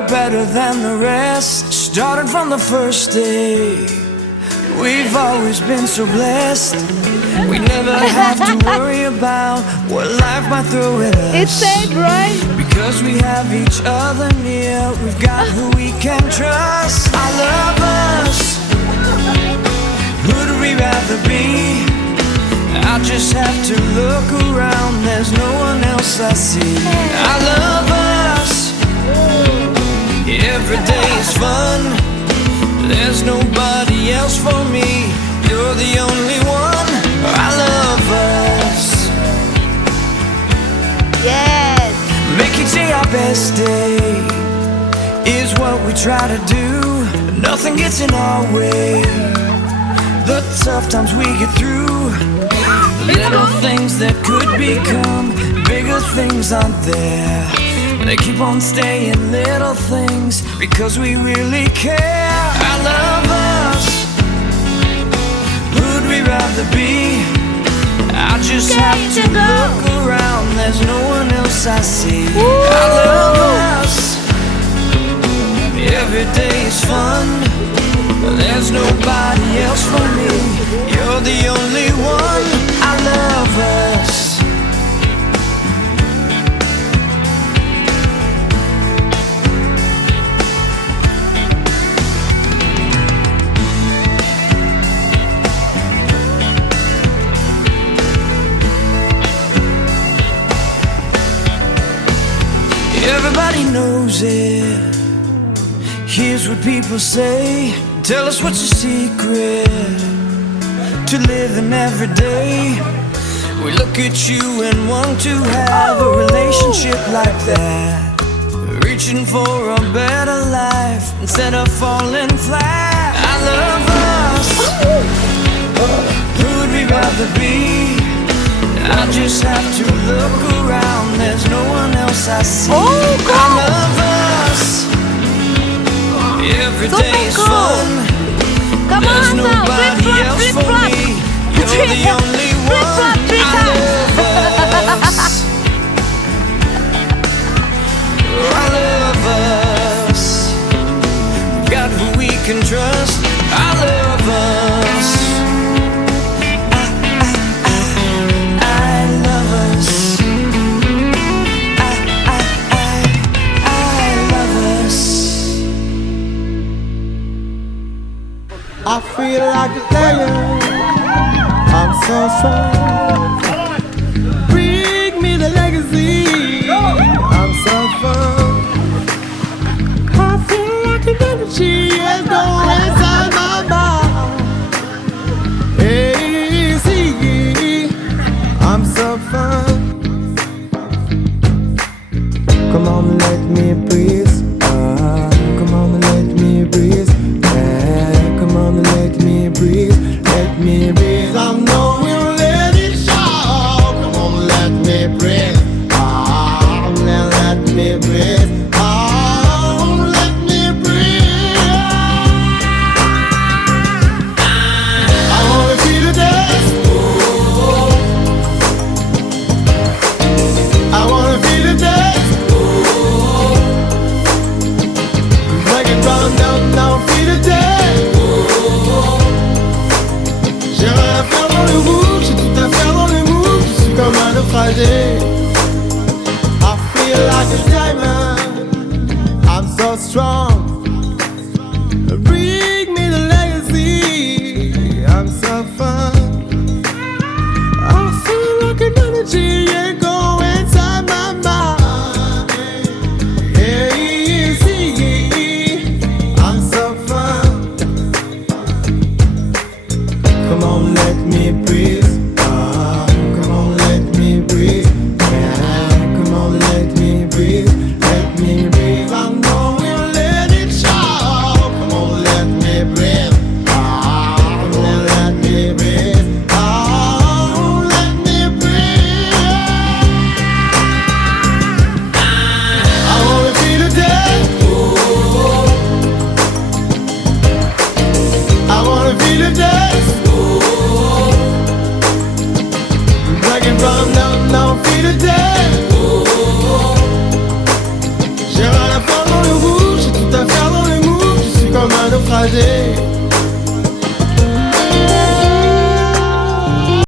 We're better than the rest, starting from the first day. We've always been so blessed. We never have to worry about what life might throw at us. It's sad, right? Because we have each other near. We've got who we can trust. I love us. Who'd we rather be? I just have to look around. There's no one else I see. I love us. Every day is fun. There's nobody else for me. You're the only one. I love us. Yes. Make each day our best day is what we try to do. Nothing gets in our way. The tough times we get through. Little things that could become bigger things aren't there. They keep on staying little things because we really care. I love us. Who'd we rather be? I just have to look around. There's no one else I see. I love us. Every day is fun. There's nobody else for me. You're the only one. I love us. Everybody knows it. Here's what people say. Tell us what's your secret to living every day. We look at you and want to have a relationship like that. Reaching for a better life instead of falling flat. I love us. Who'd we rather be? I just have to look around. There's no one else I see. I love us. Every day is fun. There's nobody else for me. You're the only one. I love us. I love us. We've got who we can trust. I love us. I feel like a lion. I'm so strong. Bring me the legacy. I'm so fun. I feel like an energy is going inside my mouth. Hey, see, I'm so fun. Come on, let me breathe. Come on, let me breathe. Come on, let me breathe, let me breathe. I know we'll let it show. Come on, let me breathe. Oh, let me breathe. Oh, let me breathe. I wanna feel the dance. I wanna feel the dance. Make it run down, down, feel the dance. J'ai tout à faire dans les moves, je suis comme un naufragé.